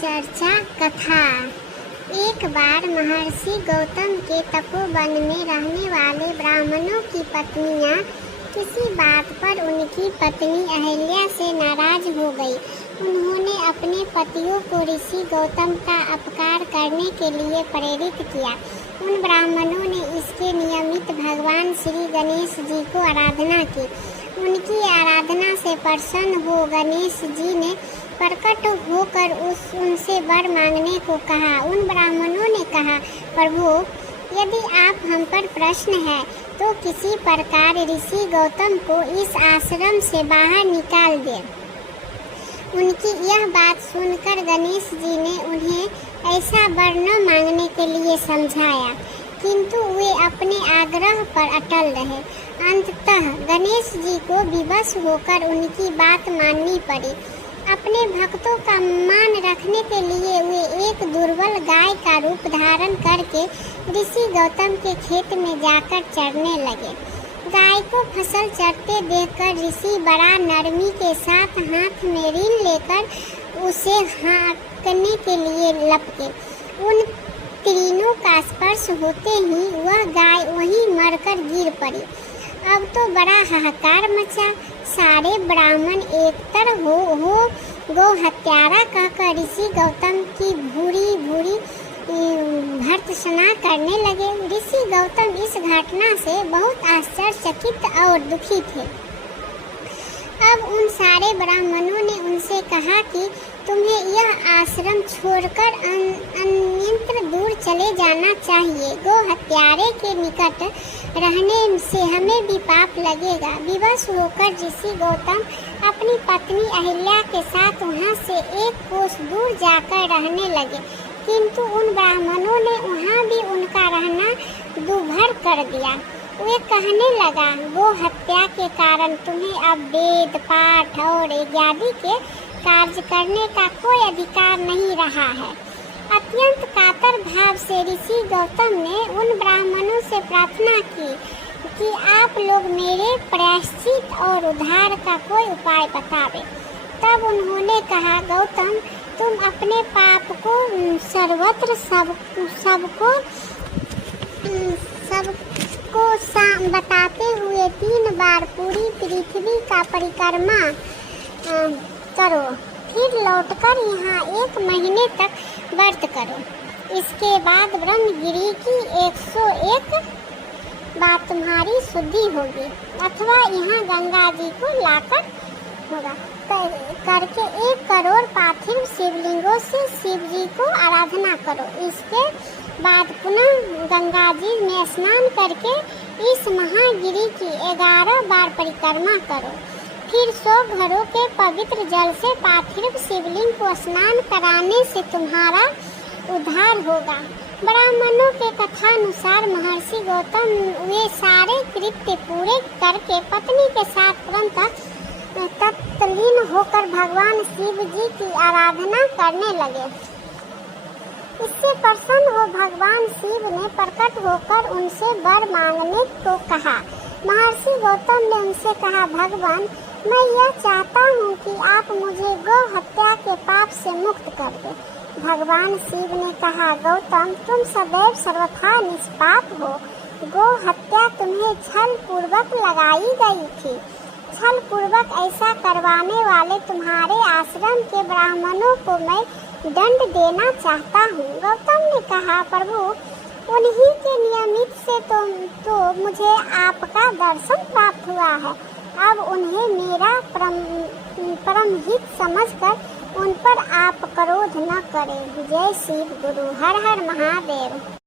चर्चा कथा। एक बार महर्षि गौतम के तपोवन में रहने वाले ब्राह्मणों की पत्नियां किसी बात पर उनकी पत्नी अहल्या से नाराज हो गई। उन्होंने अपने पतियों को ऋषि गौतम का अपकार करने के लिए प्रेरित किया। उन ब्राह्मणों ने इसके निमित्त भगवान श्री गणेश जी को आराधना की। उनकी आराधना से प्रसन्न हो गणेश जी ने प्रकट होकर उनसे वर मांगने को कहा। उन ब्राह्मणों ने कहा, प्रभु, यदि आप हम पर प्रश्न है तो किसी प्रकार ऋषि गौतम को इस आश्रम से बाहर निकाल दें। उनकी यह बात सुनकर गणेश जी ने उन्हें ऐसा वर न मांगने के लिए समझाया, किंतु वे अपने आग्रह पर अटल रहे। अंततः गणेश जी को विवश होकर उनकी बात माननी पड़ी। अपने भक्तों का मान रखने के लिए वे एक दुर्बल गाय का रूप धारण करके ऋषि गौतम के खेत में जाकर चरने लगे। गाय को फसल चरते देखकर ऋषि बड़ा नरमी के साथ हाथ में रीन लेकर उसे हाँकने के लिए लपके। उन तीनों का स्पर्श होते ही वह गाय वहीं मरकर गिर पड़ी। अब तो बड़ा हाहाकार मचा। सारे ब्राह्मण एकतर हो गो हत्यारा कहकर ऋषि गौतम की भूरी भर्त्सना करने लगे। ऋषि गौतम इस घटना से बहुत आश्चर्यचकित और दुखी थे। अब उन सारे ब्राह्मणों ने उनसे कहा कि तुम्हें यह आश्रम छोड़कर अन्यत्र दूर चले जाना चाहिए। गो हत्यारे के निकट रहने से हमें भी पाप लगेगा। विवश होकर ऋषि गौतम अपनी पत्नी अहिल्या के साथ वहां से एक कोस दूर जाकर रहने लगे, किंतु उन ब्राह्मणों ने वहां भी उनका रहना दूभर कर दिया। वे कहने लगा, गो हत्या के कारण तुम्हें अब वेद पाठ और यज्ञादि के कार्य करने का कोई अधिकार नहीं रहा है। अत्यंत कातर भाव से ऋषि गौतम ने उन ब्राह्मणों से प्रार्थना की कि आप लोग मेरे प्रायश्चित और उद्धार का कोई उपाय बतावे। तब उन्होंने कहा, गौतम, तुम अपने पाप को सर्वत्र सबको बताते हुए 3 बार पूरी पृथ्वी का परिक्रमा करो, फिर लौटकर यहाँ 1 महीने तक व्रत करो। इसके बाद ब्रह्मगिरी की 101 बार तुम्हारी शुद्धि होगी, अथवा यहाँ गंगा जी को लाकर होगा करके 1 करोड़ पार्थिव शिवलिंगों से शिव जी को आराधना करो। इसके बाद पुनः गंगा जी में स्नान करके इस महागिरी की 11 बार परिक्रमा करो। फिर 100 घरों के पवित्र जल से पार्थिव शिवलिंग को स्नान कराने से तुम्हारा उद्धार होगा। ब्राह्मणों के कथानुसार महर्षि गौतम वे सारे कृत्य पूरे करके पत्नी के साथ तुरंत तत्लीन होकर भगवान शिव जी की आराधना करने लगे। इससे प्रसन्न हो भगवान शिव ने प्रकट होकर उनसे वर मांगने को कहा। महर्षि गौतम ने उनसे कहा, भगवान, मैं यह चाहता हूँ कि आप मुझे गौ हत्या के पाप से मुक्त कर दें। भगवान शिव ने कहा, गौतम, तुम सदैव सर्वथा निष्पाप हो। गौ हत्या तुम्हें छल पूर्वक लगाई गई थी। छल पूर्वक ऐसा करवाने वाले तुम्हारे आश्रम के ब्राह्मणों को मैं दंड देना चाहता हूँ। गौतम ने कहा, प्रभु, उन्हीं के नियमित से तो मुझे आपका दर्शन प्राप्त हुआ है। अब उन्हें मेरा परम हित समझकर उन पर आप क्रोध न करें। जय शिव गुरु। हर हर महादेव।